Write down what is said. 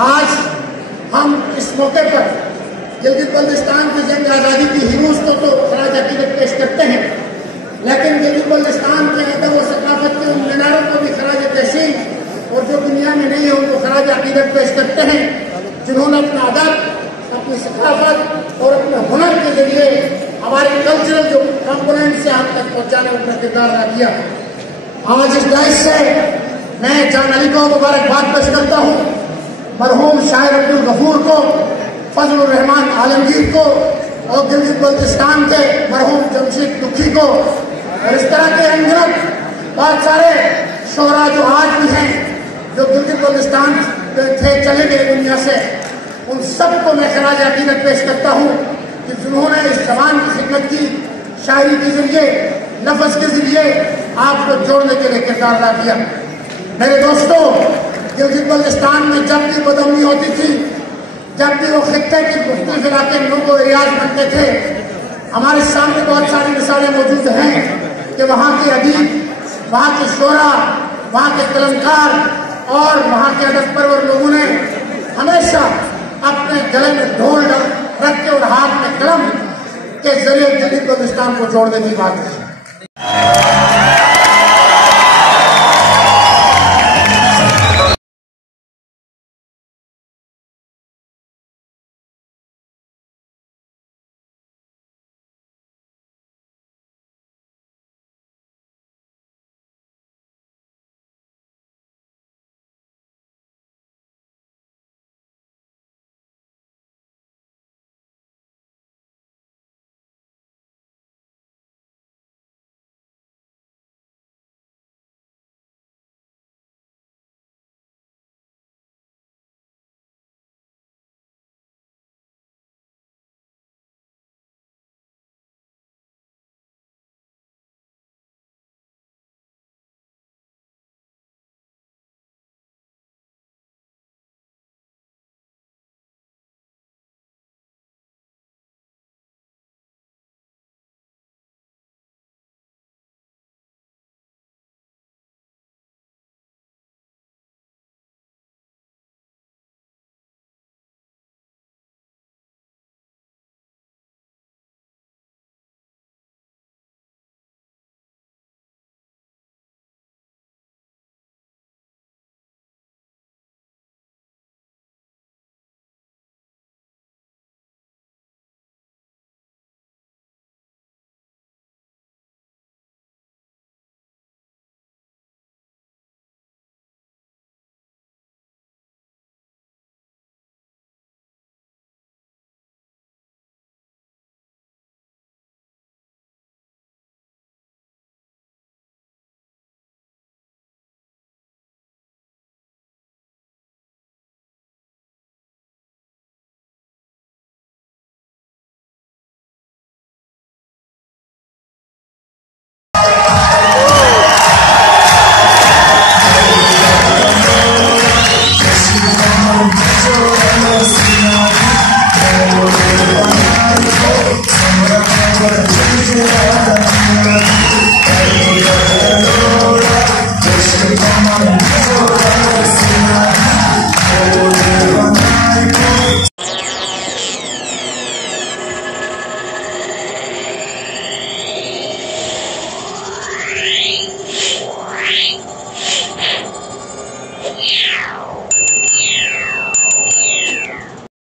आज हम इस मौके पर गिलगित-बल्तिस्तान की जंग आज़ादी की हीरोज को तो खराज अकीदत पेश करते हैं, लेकिन गिलगित-बल्तिस्तान के अदब और सकाफत के उन मीनारों को भी खराज तहसीन और जो दुनिया में नहीं है उनको खराज अकीदत पेश करते हैं, जिन्होंने अपना अदब, अपनी सकाफत और अपने हुनर के जरिए हमारे कल्चरल जो कंपोनेंट से हम तक पहुँचाने में अपना किरदार अदा किया। आज इस दायिश से मैं जान अली को मुबारकबाद पेश करता हूँ, मरहूम शायर अब्दुल गफूर को, फजलुर रहमान आलमगीर को और गिलगित-बल्तिस्तान के मरहूम जमशेद दुखी को और इस तरह के अनगिनत बहुत सारे शोहरा जो आज भी हैं, जो गिलगित-बल्तिस्तान थे चले गए दुनिया से, उन सबको मैं खराज अकीदत पेश करता हूँ कि जिन्होंने इस जवान की खिदमत की, शायरी के जरिए, लफ्ज़ के जरिए आपको जोड़ने के लिए किरदार अदा किया। मेरे दोस्तों, गिलगित-बल्तिस्तान में जब भी बदअमनी होती थी, जब भी वो खित्ते के मुख्तलिफ इलाके में लोगों को रियाज बनते थे, हमारे सामने बहुत सारी मिसालें मौजूद हैं कि वहाँ के अदीब, वहाँ के शोरा, वहाँ के कलमकार और वहाँ के अदब परवर लोगों ने हमेशा अपने गले में ढोल रख के और हाथ में कलम के जरिए गिलगित-बल्तिस्तान को जोड़ने की बात की।